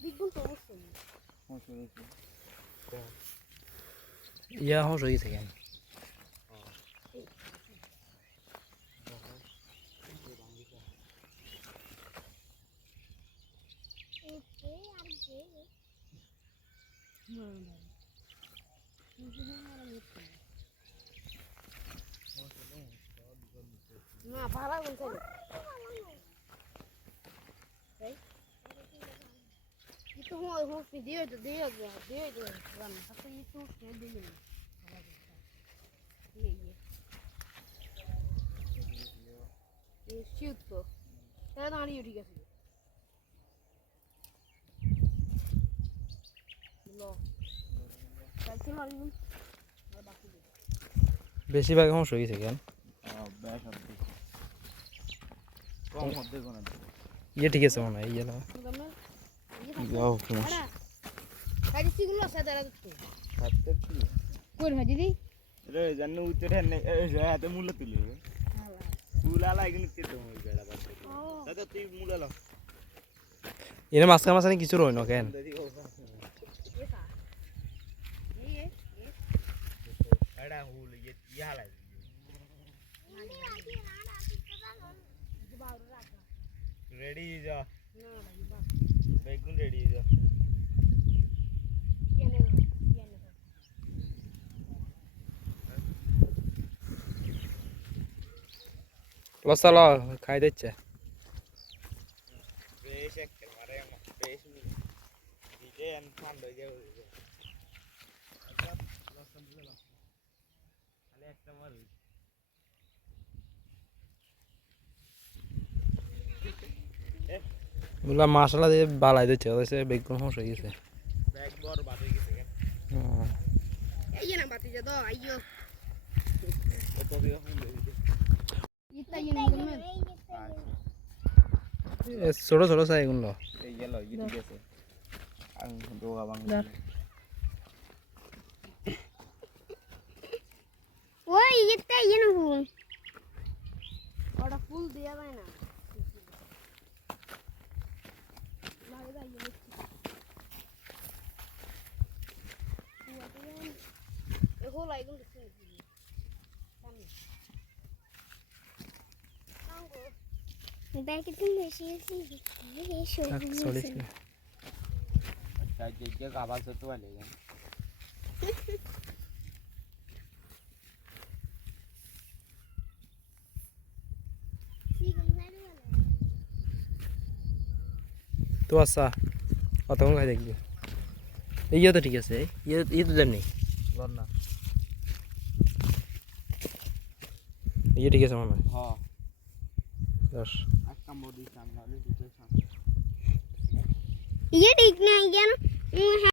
বিগুন তো অবশ্যই ইয়া হস হয়ে গেছে কেন না ভাড়া বলছে Itu mau mau video itu dia dia dia itu kan tapi itu dia dulu. Iya iya. Ini shoot tuh. Saya nari udah kasih. Belum. বেশিরভাগ হস হয়ে গেছে কেন? কম ইয়ে ঠিক আছে মনে হয় ইয়ে না যাও. রে হাতে মূল্য তুলি। বেড়া বাড়তে Oh. দাদা তুই মূল্য লাও এনে মাঝখানে মাঝখানে কিছু রয় না কেন? এডা হুল ইয়ে ইয়া লাগে রেডি যা বেগুন রেডি যা লসা ল খাই দিচ্ছে বেশ একটা মারে বেশ দিতে এন ঠান্ডা হয়ে যাবে খালি একটা মার বললা মশলা দিয়ে বালাই দিচ্ছে ওদের বেগুন হস হয়ে গেছে। ব্যাগ বড় বাদে. এ ছোট ছোট চাই এগুলো। এই গেল ইয়ে ঠিক আছে আং suya kaynar. Bunları da yemek Eu vou lá düşün. Tamam. Kango. Belki de bir şey yesin. Bir şey şöyle yesin. Bak sol içme. Sadece kabası tuvalet. তো আচ্ছা কতক্ষণ খাই দেখবি। ইয়ে তো ঠিক আছে ইয়ে ইয়ে তো জানি। না। ইয়ে ঠিক আছে মনে হয়। ইয়ে দশ। একটা মোদি সামনে হলে